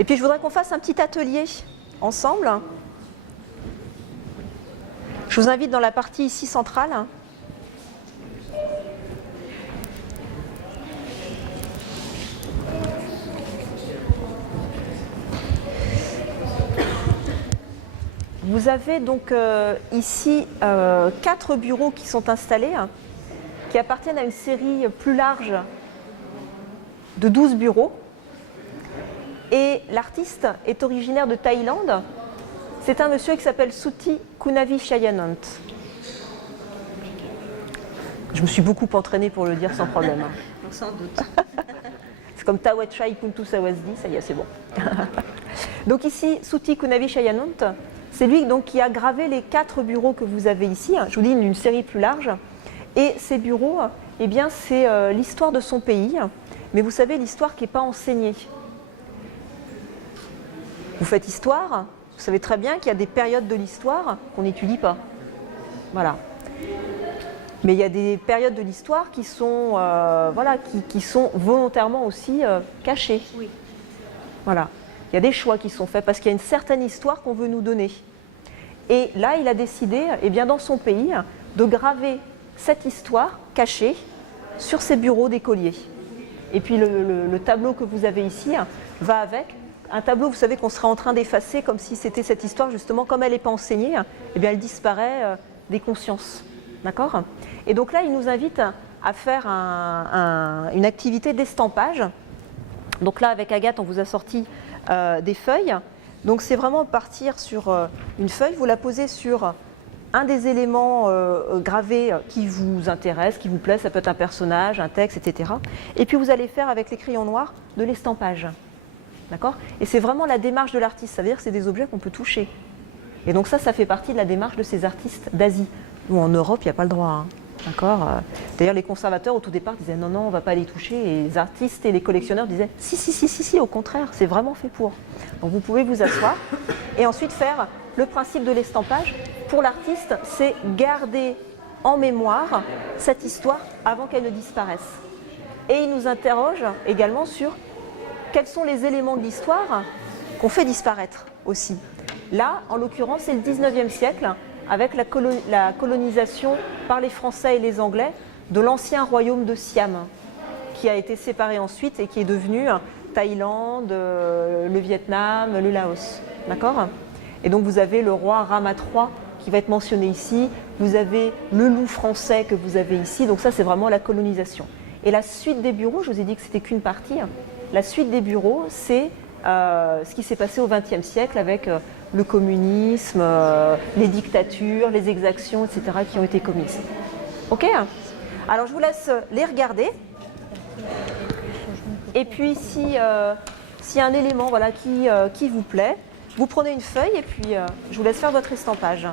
Et puis je voudrais qu'on fasse un petit atelier ensemble. Je vous invite dans la partie ici centrale. Vous avez donc ici 4 bureaux qui sont installés, qui appartiennent à une série plus large de 12 bureaux. Et l'artiste est originaire de Thaïlande. C'est un monsieur qui s'appelle Suti Kunavishayanant. Je me suis beaucoup entraînée pour le dire sans problème. Sans doute. C'est comme Tawetchai Kuntu Sawasdi, ça y est, c'est bon. Donc ici, Suti Kunavishayanant, c'est lui donc qui a gravé les 4 bureaux que vous avez ici. Je vous dis une série plus large. Et ces bureaux, eh bien, c'est l'histoire de son pays. Mais vous savez, l'histoire qui n'est pas enseignée. Vous faites histoire, vous savez très bien qu'il y a des périodes de l'histoire qu'on n'étudie pas. Voilà. Mais il y a des périodes de l'histoire qui sont, voilà, qui sont volontairement aussi cachées. Oui. Voilà. Il y a des choix qui sont faits parce qu'il y a une certaine histoire qu'on veut nous donner. Et là, il a décidé, eh bien, dans son pays, de graver cette histoire cachée sur ses bureaux d'écoliers. Et puis le tableau que vous avez ici va avec. Un tableau, vous savez, qu'on serait en train d'effacer comme si c'était cette histoire, justement, comme elle n'est pas enseignée, eh bien, elle disparaît des consciences. D'accord ? Et donc là, il nous invite à faire une activité d'estampage. Donc là, avec Agathe, on vous a sorti des feuilles. Donc c'est vraiment partir sur une feuille, vous la posez sur un des éléments gravés qui vous intéresse, qui vous plaît, ça peut être un personnage, un texte, etc. Et puis vous allez faire avec les crayons noirs de l'estampage. D'accord ? Et c'est vraiment la démarche de l'artiste, ça veut dire que c'est des objets qu'on peut toucher. Et donc ça fait partie de la démarche de ces artistes d'Asie. Nous, en Europe, il n'y a pas le droit. Hein. D'accord ? D'ailleurs, les conservateurs, au tout départ, disaient non, non, on ne va pas les toucher. Et les artistes et les collectionneurs disaient si, au contraire, c'est vraiment fait pour. Donc vous pouvez vous asseoir et ensuite faire le principe de l'estampage. Pour l'artiste, c'est garder en mémoire cette histoire avant qu'elle ne disparaisse. Et il nous interroge également sur quels sont les éléments de l'histoire qu'on fait disparaître aussi. Là, en l'occurrence, c'est le 19e siècle, avec la colonisation par les Français et les Anglais de l'ancien royaume de Siam, qui a été séparé ensuite et qui est devenu Thaïlande, le Vietnam, le Laos. D'accord ? Et donc vous avez le roi Rama III qui va être mentionné ici, vous avez le loup français que vous avez ici, donc ça c'est vraiment la colonisation. Et la suite des bureaux, je vous ai dit que c'était qu'une partie, la suite des bureaux, c'est ce qui s'est passé au XXe siècle avec le communisme, les dictatures, les exactions, etc. qui ont été commises. Ok ? Alors je vous laisse les regarder. Et puis s'il y a un élément voilà, qui vous plaît, vous prenez une feuille et puis je vous laisse faire votre estampage.